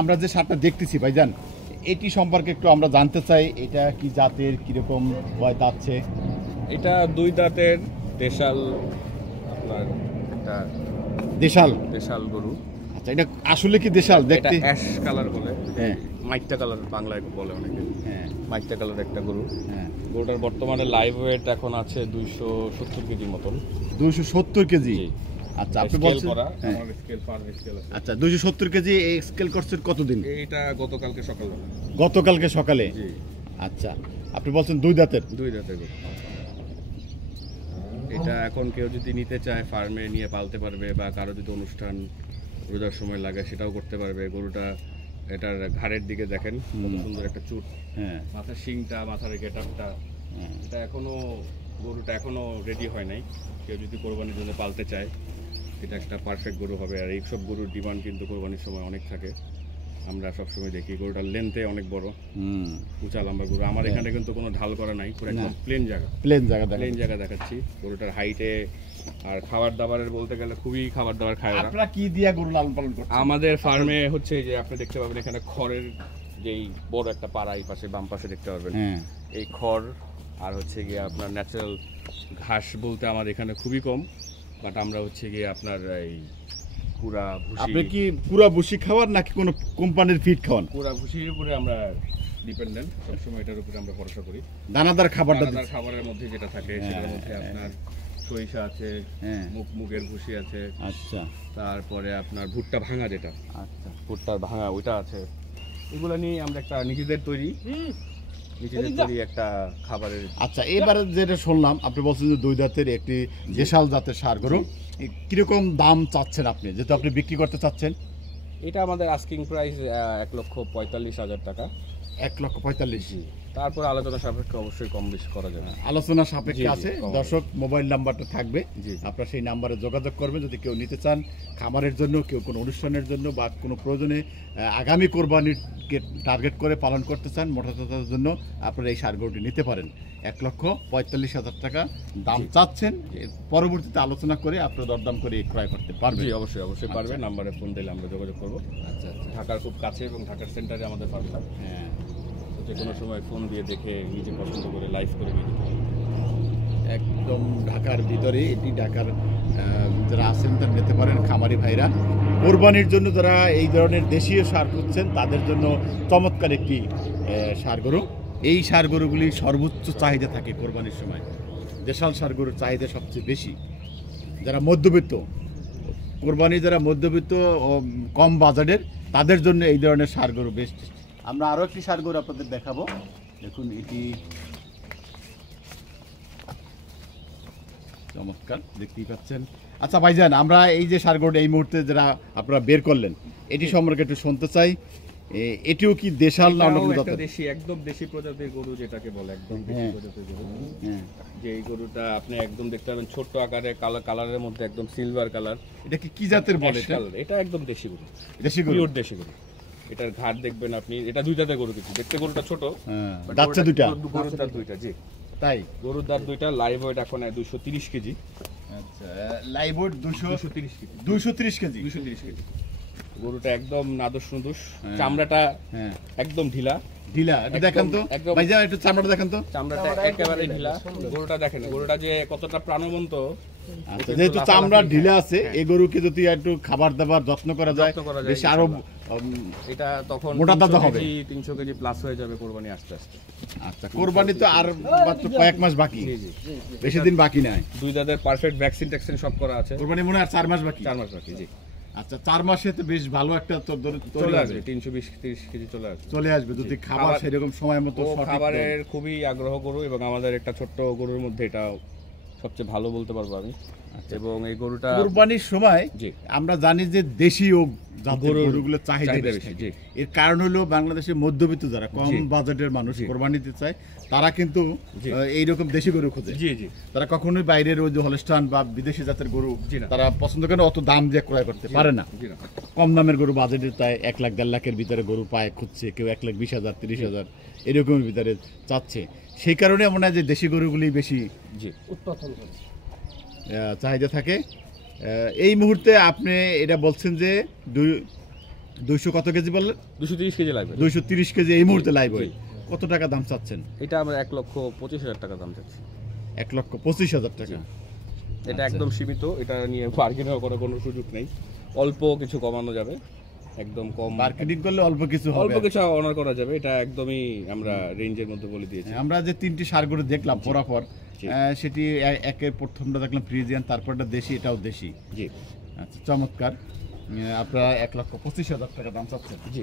আমরা যে সারটা দেখতেছি ভাইজান, এটি সম্পর্কে একটু আমরা জানতে চাই। এটা কি জাতের, কিরকম বয় যাচ্ছে? এটা 2 দাঁতের দেশাল, আপনার এটা দেশাল গরু। আচ্ছা, এটা আসলে কি দেশাল দেখতে? এটা অ্যাশ কালার বলে, হ্যাঁ, মাইটটা কালার বাংলায় বলে অনেকে। হ্যাঁ, মাইটটা কালার একটা গরু। হ্যাঁ। গরুটার বর্তমানে লাইভ ওয়েট এখন আছে 270 কেজি মতন। 270 কেজি? আচ্ছা, আপনি বলছেন আচ্ছা 270 কেজি স্কেল করছেন কতদিন? এইটা গতকালকে সকালে। আচ্ছা, আপনি বলছেন 2 দাঁতের গরু। এটা এখন কেউ যদি নিতে চায় ফার্মে নিয়ে পালতে পারবে, বা কারো যদি অনুষ্ঠান রোজার সময় লাগে সেটাও করতে পারবে। গরুটা এটার ঘাড়ের দিকে দেখেন কত সুন্দর একটা চুট, হ্যাঁ, মাথার শিংটা, মাথার গেটআপটা, এটা গরুটা এখনো রেডি হয় নাই। কেউ যদি কোরবানির জন্য পালতে চায় এটা একটা পারফেক্ট গরু হবে। আর এইসব গরুর ডিমান্ড কিন্তু কোরবানির সময় অনেক থাকে। আমরা সবসময় দেখি গরুটার লেন্থে অনেক বড়, উঁচা লম্বা গরু। আমার এখানে কিন্তু কোনো ঢাল করা নাই, পুরো একদম প্লেন জায়গা দেখাচ্ছি। গরুটার হাইটে আর খাবার দাবারের বলতে গেলে খুবই খাবার দাবার খায়। আপনারা কি দিয়া গরু লালন পালন করছেন? আমাদের ফার্মে হচ্ছে যে আপনি দেখতে পাবেন এখানে খড়ের যেই বড় একটা পাড়া, এই পাশে বাম পাশে দেখতে পারবেন, এই খড় আর হচ্ছে গিয়ে আপনার ন্যাচারাল ঘাস বলতে আমার এখানে খুবই কম, বাট আমরা হচ্ছে গিয়ে আপনার এই পুরা ভুসি। আপনি কি পুরা ভুসি খাওয়ার নাকি কোনো কোম্পানির ফিড খাওয়ান? পুরা ভুসির উপরে আমরা ডিপেন্ডেন্ট, সবসময় এটার উপরে আমরা ভরসা করি। দানাদার খাবারের মধ্যে যেটা থাকে সেটার মধ্যে আপনার সরিষা আছে, মুগের ভুসি আছে, আচ্ছা, তারপরে আপনার ভুট্টা ভাঙা, যেটা আচ্ছা ভুট্টার ভাঙা ওইটা আছে। এগুলো নিয়ে আমরা একটা নিজেদের তৈরি একটা খাবারের। আচ্ছা, এবারে যেটা শুনলাম আপনি বলছেন যে 2 দাঁতের একটি দেশাল জাতের ষাঁড় গরু, কিরকম দাম চাচ্ছেন আপনি, যেহেতু আপনি বিক্রি করতে চাচ্ছেন? এটা আমাদের আস্কিং প্রাইস 1,45,000 টাকা। 1,45,000। তারপর আলোচনা সাপেক্ষে অবশ্যই কম বেশি করা যাবে। আলোচনা সাপেক্ষে আছে। দর্শক, মোবাইল নাম্বারটা থাকবে, আপনারা সেই নাম্বারে যোগাযোগ করবেন যদি কেউ নিতে চান, খামারের জন্য, কেউ কোনো অনুষ্ঠানের জন্য বা কোনো প্রয়োজনে আগামী কোরবানির টার্গেট করে পালন করতে চান, মোটা তাজার জন্য আপনারা এই ষাঁড় গরুটি নিতে পারেন। 1,45,000 টাকা দাম চাচ্ছেন। পরবর্তীতে আলোচনা করে আপনারা দরদাম করে ক্রয় করতে পারবেন। অবশ্যই পারবেন। নাম্বারে ফোন দিলে আমরা যোগাযোগ করবো। আচ্ছা, ঢাকার খুব কাছে এবং ঢাকার সেন্টারে আমাদের ফার্মটা। হ্যাঁ, যে কোনো সময় ফোন দিয়ে দেখে নিজে পছন্দ করে লাইভ করে নিয়ে যেতে পারেন। একদম ঢাকার ভিতরে, এটি ঢাকার যারা আছেন তারা নিতে পারেন খামারি ভাইরা। কোরবানির জন্য যারা এই ধরনের দেশীয় ষাঁড় খুঁজছেন তাদের জন্য চমৎকার একটি ষাঁড় গরু। এই ষাঁড় গরুগুলি সর্বোচ্চ চাহিদা থাকে কোরবানির সময়। দেশাল ষাঁড় গরুর চাহিদা সবচেয়ে বেশি। যারা মধ্যবিত্ত, কোরবানি যারা মধ্যবিত্ত ও কম বাজারের, তাদের জন্য এই ধরনের ষাঁড় গরু বেস্ট। আমরা আরও একটি ষাঁড় গরু আপনাদের দেখাবো। দেখুন, এটি চমৎকার, দেখতেই পাচ্ছেন। আচ্ছা ভাইজান, আমরা এই যে ষাঁড় গরুটা এই মুহূর্তে যারা আপনারা বের করলেন, এটি সম্পর্কে একটু শুনতে চাই। এটিও কি দেশাল না অন্য কোনো জাতের? দেশি, একদম দেশি প্রজাতির গরু যেটাকে বলে, একদম দেশি প্রজাতির গরু। যে এই গরুটা আপনি একদম দেখতে পাবেন ছোট আকারে, কালারের মধ্যে একদম সিলভার কালার। এটা কি জাতের বলে? এটা একদম দেশি গরু, দেশি গরু, পিওর দেশি গরু। এটার ঘাট দেখবেন আপনি, এটা 2 দাঁতের গরু। কিছু দেখতে গরুটা ছোট, দাঁতটা 2টা, গরুর দাঁত 2টা। জি তাই, গরুর দাঁত 2টা। লাইভ ওয়েট এখন 230 কেজি। আচ্ছা, লাইভ ওয়েট 230 কেজি। 230 কেজি। গরুটা একদম নাদুস নুদুস, চামড়াটা একদম ঢিলা। একটু দেখান তো ভাইজান, একটু চামড়াটা দেখান তো। চামড়াটা একেবারে ঢিলা। গরুটা দেখেন, গরুটা যে কতটা প্রাণবন্ত। আচ্ছা, যেহেতু চামড়া ঢিলা আছে, এই গরুকে যদি একটু খাবার দাবার যত্ন করা যায়, বেশ আরো এটা তখন মোটা তাজা হবে। 300 কেজি প্লাস হয়ে যাবে কোরবানি আস্তে আস্তে। আচ্ছা, কোরবানি তো আর মাত্র কয়েক মাস বাকি, বেশি দিন বাকি নাই। 2 দাঁতের পারফেক্ট ভ্যাকসিন ট্যাকসিন সব করা আছে। কোরবানি মনে হয় 4 মাস বাকি। 4 মাস বাকি, জি। আচ্ছা, 4 মাসে তো বেশ ভালো একটা চলে আসবে, 320-30 কেজি চলে আসবে যদি খাবার সেরকম সময় মতো। খাবারের খুবই আগ্রহ গরু, এবং আমাদের একটা ছোট্ট গরুর মধ্যে এটা সবচেয়ে ভালো বলতে পারবো আমি। এবং এই গরুটা কুরবানির সময় আমরা জানি যে দেশীয় জাতের গরুগুলোর চাহিদা বেশি। এর কারণ হলো বাংলাদেশের মধ্যবিত্ত যারা কম বাজেটের মানুষ কোরবানি দিতে চায়, তারা কিন্তু এইরকম দেশি গরু খোঁজে। তারা কখনোই বাইরের ওই যে হলস্টাইন বা বিদেশি জাতের গরু তারা পছন্দ করে, অত দাম দিয়ে ক্রয় করতে পারে না। কম দামের গরু বাজেটের তাই 1 লাখ 1.5 লাখের ভিতরে গরু পায় খুঁজছে, কেউ 1,20,000 30,000 এরকমের ভিতরে চাচ্ছে। সেই কারণে মনে হয় যে দেশি গরুগুলি বেশি উৎপাদন চাহিদা থাকে। এই মুহূর্তে আপনি এটা বলছেন যে 200 কত কেজি বললেন? 230 কেজি লাগবে। 230 কেজি এই মুহূর্তে লাইভ ওয়েট। কত টাকা দাম চাচ্ছেন? এটা আমরা 1,25,000 টাকা দাম চাচ্ছি। 1,25,000 টাকা। এটা একদম সীমিত, এটা নিয়ে বার্গেনিং করার কোনো সুযোগ নেই। অল্প কিছু কমানো যাবে, একদম কম মার্কেটিং করলে অল্প কিছু হবে, অল্প কিছু অনার করা যাবে। এটা একদমই আমরা রেঞ্জের মধ্যে বলে দিয়েছি। আমরা যে 3টি ষাঁড় গরু দেখলাম পরাপর, সেটি একের প্রথমটা দেখলাম ফ্রিজিয়ান, তারপরটা দেশি, এটাও দেশি। জি আচ্ছা, চমৎকার। আপনারা 1,25,000 টাকা দাম চাচ্ছেন। জি,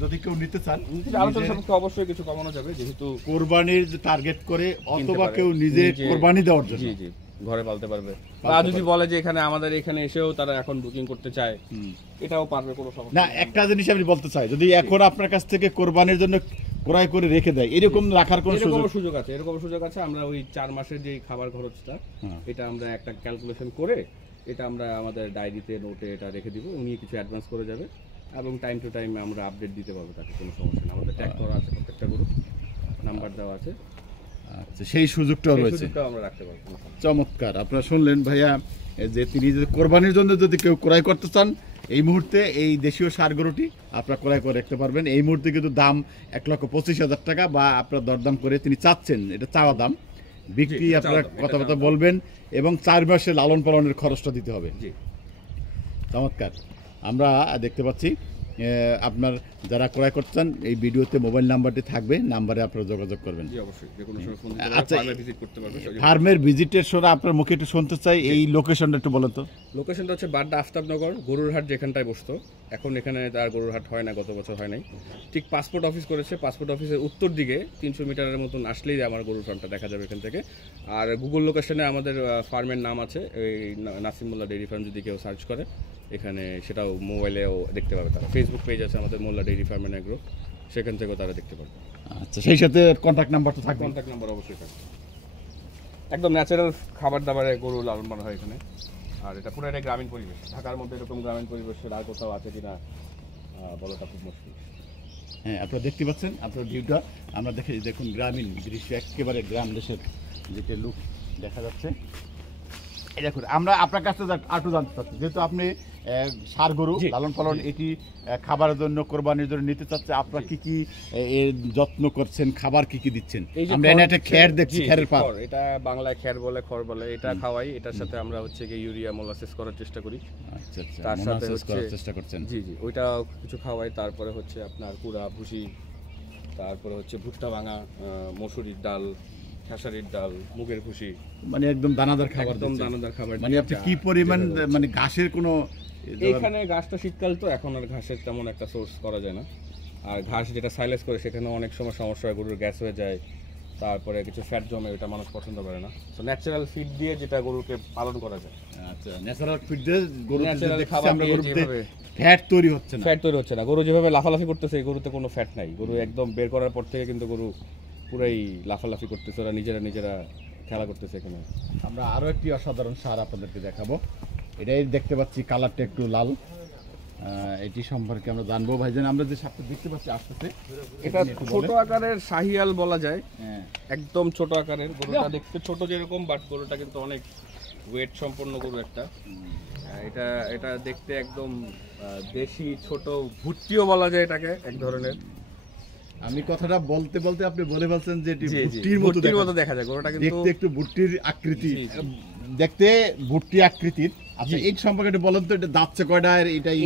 যদি কেউ নিতে চান আলোচনা সাপেক্ষে অবশ্যই কিছু কমানো যাবে, যেহেতু কোরবানির টার্গেট করে, অথবা কেউ নিজে কোরবানি দেওয়ার জন্য। জি জি, ঘরে পালতে পারবে। বা যদি বলে যে এখানে আমাদের এখানে এসেও তারা এখন বুকিং করতে চায়, এটাও পারবে, কোনো সমস্যা না। একটা জিনিস আমি বলতে চাই, যদি এখন আপনার কাছ থেকে কোরবানির জন্য ক্রয় করে রেখে দেয়, এরকম রাখার কোনো সুযোগ আছে, এরকম সুযোগ আছে। আমরা ওই 4 মাসের যে খাবার খরচটা, এটা আমরা একটা ক্যালকুলেশন করে এটা আমরা আমাদের ডায়েরিতে নোটে এটা রেখে দিব, উনি কিছু অ্যাডভান্স করে যাবে এবং টাইম টু টাইম আমরা আপডেট দিতে পারবো তাকে, কোনো সমস্যা নেই। আমাদের ট্যাগ করা আছে, প্রত্যেকটা গ্রুপ নাম্বার দেওয়া আছে। আচ্ছা, সেই সুযোগটাও রয়েছে, আমরা রাখতে পারবো। চমৎকার। আপনারা শুনলেন ভাইয়া, যে তিনি যদি কোরবানির জন্য যদি কেউ ক্রয় করতে চান, এই মুহূর্তে এই দেশীয় ষাঁড় গরুটি আপনারা ক্রয় করে রাখতে পারবেন। এই মুহূর্তে কিন্তু দাম 1,25,000 টাকা, বা আপনারা দরদাম করে তিনি চাচ্ছেন, এটা চাওয়া দাম। বিক্রি আপনারা কথাবার্তা বলবেন এবং 4 মাসে লালন পালনের খরচটা দিতে হবে। চমৎকার। আমরা দেখতে পাচ্ছি আপনার যারা ক্রয় করছেন, এই ভিডিওতে মোবাইল নাম্বারটি থাকবে, নাম্বারে আপনারা যোগাযোগ করবেন। আচ্ছা, ফার্মের ভিজিটের সময় আপনার মুখে একটু শুনতে চাই, এই লোকেশনটা একটু বলেন তো। লোকেশনটা হচ্ছে বাড্ডা আফতাবনগর, গরুর হাট যেখানটায় বসতো, এখন এখানে তার গরুর হাট হয় না, গত বছর হয় নাই। ঠিক পাসপোর্ট অফিস করেছে, পাসপোর্ট অফিসের উত্তর দিকে 300 মিটারের মতন আসলেই আমার গরুর ফার্মটা দেখা যাবে এখান থেকে। আর গুগল লোকেশনে আমাদের ফার্মের নাম আছে, এই নাসিমুল্লাহ ডেইরি ফার্ম, যদি কেউ সার্চ করে এখানে সেটাও মোবাইলেও দেখতে পাবে তারা। ফেসবুক পেজ আছে আমাদের মোল্লা ডেইরি ফার্ম এন্ড এগ্রো, সেখান থেকেও তারা দেখতে পাবে। আচ্ছা, সেই সাথে কন্ট্যাক্ট নাম্বার তো থাকবে? কন্ট্যাক্ট নাম্বার অবশ্যই থাকবে। একদম ন্যাচারাল খাবার দাবারে গরু লালন পালন হয় এখানে, আর এটা পুরো একটা গ্রামীণ পরিবেশ। ঢাকার মধ্যে এরকম গ্রামীণ পরিবেশের আর কোথাও আছে কিনা বলাটা খুব মুশকিল। হ্যাঁ, আপনারা দেখতে পাচ্ছেন, আপনার ভিউটা আমরা দেখুন গ্রামীণ দৃশ্য, একেবারে গ্রাম দেশের যেটা লুক দেখা যাচ্ছে। এই দেখুন, আমরা আপনার কাছে আটু জানতে চাচ্ছি, যেহেতু আপনি ষাঁড় গরু লালন পালন এটি খাবারের জন্য, কোরবানির জন্য নিতে চাচ্ছে, আপনারা কি কি যত্ন করছেন, খাবার কি কি দিচ্ছেন? আমরা এখানে একটা খ্যার দেখছি, খ্যারের পাত, এটা বাংলায় খ্যার বলে, খড় বলে, এটা খাওয়াই। এটার সাথে আমরা হচ্ছে কি ইউরিয়া মোলাসেস করার চেষ্টা করি। আচ্ছা আচ্ছা, তার সাথে করার চেষ্টা করছেন। জি জি, ওইটা কিছু খাওয়াই। তারপরে হচ্ছে আপনার কুড়া ভুসি, তারপরে হচ্ছে ভুট্টা ভাঙা, মসুরির ডাল, খেসারির ডাল, মুগের ভুসি, মানে একদম দানাদার খাবার, একদম দানাদার খাবার। মানে আপনি কি পরিমাণ, মানে ঘাসের কোনো, এখানে ঘাসটা শীতকাল তো, এখন আর ঘাসের তেমন একটা সোর্স করা যায় না। আর ঘাস যেটা সাইলেজ করে, সেখানে অনেক সময় সমস্যা হয়, গরুর গ্যাস হয়ে যায়, তারপরে কিছু ফ্যাট জমে, ওটা মানুষ পছন্দ করে না। তো ন্যাচারাল ফিড দিয়ে যেটা গরুকে পালন করা যায়। আচ্ছা, ন্যাচারাল ফিড দিয়ে গরু, ন্যাচারাল খাবার আমরা গরুতে ফ্যাট তৈরি হচ্ছে না, ফ্যাট তৈরি হচ্ছে না। গরু যেভাবে লাফালাফি করতেছে, এই গরুতে কোনো ফ্যাট নাই। গরু একদম বের করার পর থেকে কিন্তু গরু পুরাই লাফালাফি করতেছে, ওরা নিজেরা খেলা করতেছে এখানে। আমরা আরো একটি অসাধারণ সার আপনাদেরকে দেখাবো। এটাই দেখতে পাচ্ছি, কালারটা একটু লাল, এটি সম্পর্কে আমরা জানবো। ভাইজান, আমরা যে সাপটা দেখতে পাচ্ছি আসতেছে, এটা ছোট আকারের শাহিয়াল বলা যায়। একদম ছোট আকারের গরুটা, দেখতে ছোট যেরকম, বাট গরুটা কিন্তু অনেক ওয়েট সম্পন্ন গরু একটা। এটা দেখতে একদম দেশি ছোট ভুট্টিও বলা যায় এটাকে, এক ধরনের। আমি কথাটা বলতে বলতে আপনি বলে ফেলছেন যে এটি ভুট্টির মতো দেখা যায়। গরুটা কিন্তু দেখতে একটু ভুট্টির আকৃতি, দেখতে ভুট্টি আকৃতির। আচ্ছা, এই সম্পর্কে একটু বলেন তো, এটা দাঁতছে কয়টা?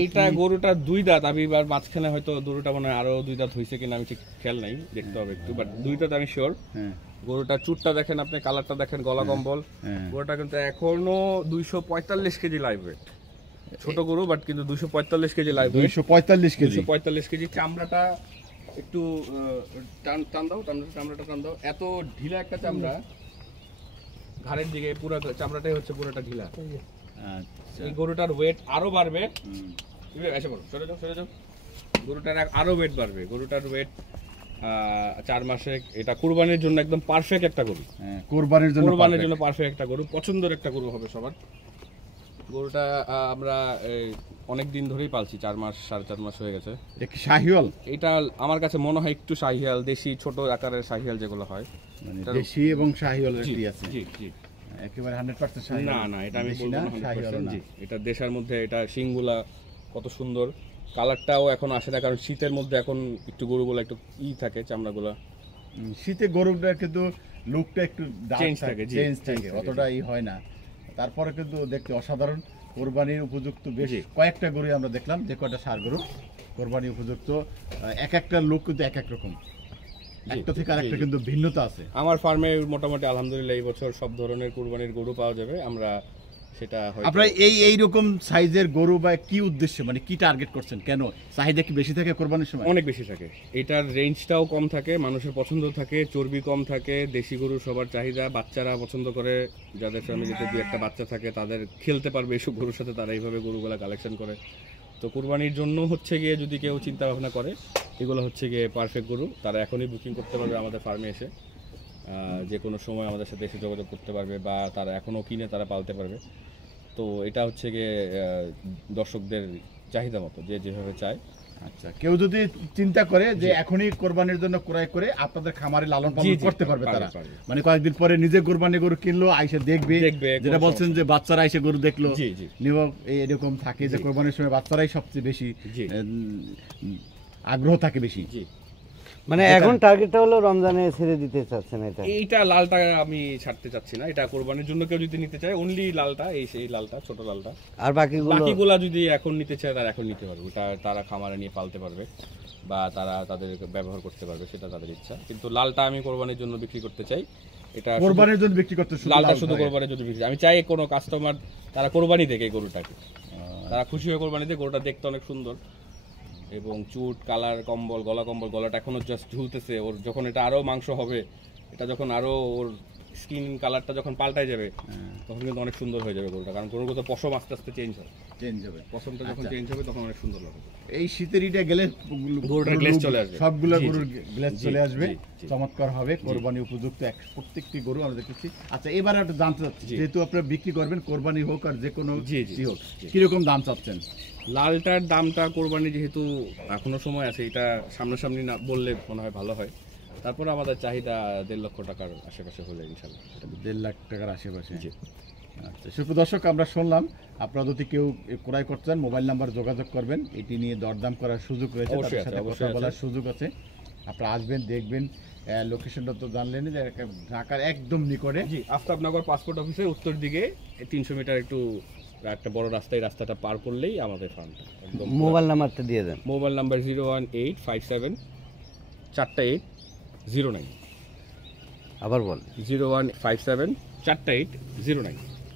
এটা গরুটা 2 দাঁত। আমি এবার মাঝখানে হয়তো গরুটা মনে হয় আরো 2 দাঁত হয়েছে কিনা আমি ঠিক খেয়াল নাই, দেখতে হবে একটু, বাট 2 দাঁত আমি শিওর। গরুটা চুটটা দেখেন আপনি, কালারটা দেখেন, গলা কম্বল। গরুটা কিন্তু এখনো 245 কেজি লাইভ ওয়েট। ছোট গরু, বাট কিন্তু 245 কেজি লাইভ ওয়েট। 245 কেজি। চামড়াটা একটু টান দাও, চামড়াটা টান দাও। এত ঢিলা একটা চামড়া, ঘাড়ের দিকে পুরো চামড়াটাই হচ্ছে পুরোটা ঢিলা। এই গরুটার ওয়েট আরো বাড়বে। সরে যাও। গরুটার আরো ওয়েট বাড়বে। গরুটার ওয়েট 4 মাসে, এটা কুরবানির জন্য একদম পারফেক্ট একটা গরু। কুরবানির জন্য পারফেক্ট একটা গরু, পছন্দের একটা গরু হবে সবার। গরুটা আমরা অনেক দিন ধরেই পালছি, 4 মাস 4.5 মাস হয়ে গেছে। এটা কি শাহিওয়াল? এটা আমার কাছে মনে হয় একটু শাহিয়াল, দেশি ছোট আকারের শাহিয়াল যেগুলো হয়, মানে দেশি এবং শাহিওয়ালের কি আছে? জি জি, একেবারে 100% শাহিওয়াল না, এটা আমি বলবো না 100%। জি, এটা দেশের মধ্যে, এটা শিংগুলা কত সুন্দর, কালারটাও এখন আসে না, কারণ শীতের মধ্যে এখন একটু গরুগুলো একটু থাকে, চামড়াগুলো শীতে গরুটা কিন্তু লুকটা একটু Change থাকে, জি, চেঞ্জ change থাকে, থাকে, অতটা হয় না। তারপরে কিন্তু দেখতে অসাধারণ, কোরবানির উপযুক্ত বেশ জি। কয়েকটা গরু আমরা দেখলাম, যে কয়টা ষাঁড় গরু কোরবানি উপযুক্ত। এক একটা লোক কিন্তু এক এক রকম, একটা থেকে আরেকটা কিন্তু ভিন্নতা আছে। আমার ফার্মে মোটামুটি আলহামদুলিল্লাহ এই বছর সব ধরনের কুরবানির গরু পাওয়া যাবে। আমরা সেটা হয়তো আপনারা এই রকম সাইজের গরু বা কি উদ্দেশ্যে, মানে কি টার্গেট করছেন, কেন চাহিদা কি বেশি থাকে কোরবানির সময়? অনেক বেশি থাকে, এটার রেঞ্জটাও কম থাকে, মানুষের পছন্দ থাকে, চর্বি কম থাকে, দেশি গরু সবার চাহিদা, বাচ্চারা পছন্দ করে, যাদের ফ্যামিলিতে দু একটা বাচ্চা থাকে তাদের খেলতে পারবে এসব গরুর সাথে, তারা এইভাবে গরুগুলা কালেকশন করে। তো কুরবানির জন্য হচ্ছে গিয়ে যদি কেউ চিন্তা ভাবনা করে, এগুলো হচ্ছে গিয়ে পারফেক্ট গরু। তারা এখনই বুকিং করতে পারবে আমাদের ফার্মে এসে, যে কোনো সময় আমাদের সাথে এসে যোগাযোগ করতে পারবে, বা তারা এখনও কিনে তারা পালতে পারবে। তো এটা হচ্ছে গিয়ে দর্শকদের চাহিদা মতো, যে যেভাবে চায়। আচ্ছা, কেউ যদি চিন্তা করে যে জি। এখনই কোরবানির জন্য ক্রয় করে আপনাদের খামারে লালন জি, পালন জি, করতে পারবে পারবে, তারা, পারবে। মানে কয়েকদিন পরে নিজে কোরবানি গরু কিনলো, আইসে দেখবে, দেখবে, যেটা কোনো বলছেন যে বাচ্চারা আইসে গরু দেখলো, জি, জি। এরকম থাকে যে জি। কোরবানির সময় বাচ্চারাই সবচেয়ে বেশি জি। আগ্রহ থাকে বেশি। জি, মানে এখন টার্গেটটা হলো রমজানে ছেড়ে দিতে চাচ্ছেন এটা? এইটা লালটা আমি ছাড়তে চাচ্ছি না, এটা কোরবানির জন্য কেউ যদি নিতে চায় অনলি লালটা, এই সেই লালটা, ছোট লালটা। আর বাকিগুলো বাকিগুলা যদি এখন নিতে চায় তারা এখন নিতে পারবে, ওটা তারা খামারে নিয়ে পালতে পারবে বা তারা তাদের ব্যবহার করতে পারবে, সেটা তাদের ইচ্ছা। কিন্তু লালটা আমি কোরবানির জন্য বিক্রি করতে চাই। এটা শুধু- কোরবানির জন্য বিক্রি করতে শুধু লালটা লাল শুধু হয়। কোরবানির জন্য বিক্রি, আমি চাই কোনো কাস্টমার তারা কোরবানি দেখে এই গরুটাকে, তারা খুশি হয়ে কোরবানি দিয়ে। গরুটা দেখতে অনেক সুন্দর এবং চুট, কালার, কম্বল, গলাটা এখনো জাস্ট ঝুলতেছে। ওর যখন এটা আরো মাংস হবে, এটা যখন আরো ওর স্কিন কালারটা যখন পাল্টাই যাবে, তখন কিন্তু অনেক সুন্দর হয়ে যাবে গরুটা, কারণ গরুর তো পশম আস্তে আস্তে চেঞ্জ হয়, চেঞ্জ হবে। পশমটা যখন আচ্ছা। চেঞ্জ হবে তখন অনেক সুন্দর হবে। এই শীতের ইটা গেলে গরুটার গ্লেজ চলে আসবে। সবগুলো জি, জি। গরুর গ্লেজ জি, চলে আসবে, জি, জি। চমৎকার হবে, কোরবানি উপযুক্ত প্রত্যেকটি গরু আমরা দেখেছি। আচ্ছা, এবার একটু জানতে চাচ্ছি, জি। যেহেতু আপনারা বিক্রি করবেন কোরবানি হোক আর যে কোনো জি, জি, ই হোক, জি। কিরকম দাম চাচ্ছেন? লালটার দামটা কোরবানি যেহেতু এখনো সময় আছে, এটা সামনাসামনি না বললে মনে হয় ভালো হয়। তারপর আমাদের চাহিদা 1.5 লক্ষ টাকার আশেপাশে হলে ইনশাল্লাহ। 1.5 লাখ টাকার আশেপাশে। জি। আচ্ছা, সুপ্রিয় দর্শক, আমরা শুনলাম আপনারা যদি কেউ ক্রয় করতে চান মোবাইল নাম্বার যোগাযোগ করবেন, এটি নিয়ে দরদাম করার সুযোগ রয়েছে, অবশ্যই তাদের আছে, সাথে অবশ্যই কথা আছে। বলার সুযোগ আছে। আপনারা আসবেন, দেখবেন, লোকেশনটা তো জানলেনই যে ঢাকার একদম নিকটে। জি, আফতাবনগর পাসপোর্ট অফিসের উত্তর দিকে 300 মিটার একটু একটা বড় রাস্তায়, রাস্তাটা পার করলেই আমাদের ফার্মটা একদম। মোবাইল নাম্বারটা দিয়ে দেন। Mobile number 01857 4809। আবার বল। 01574848009।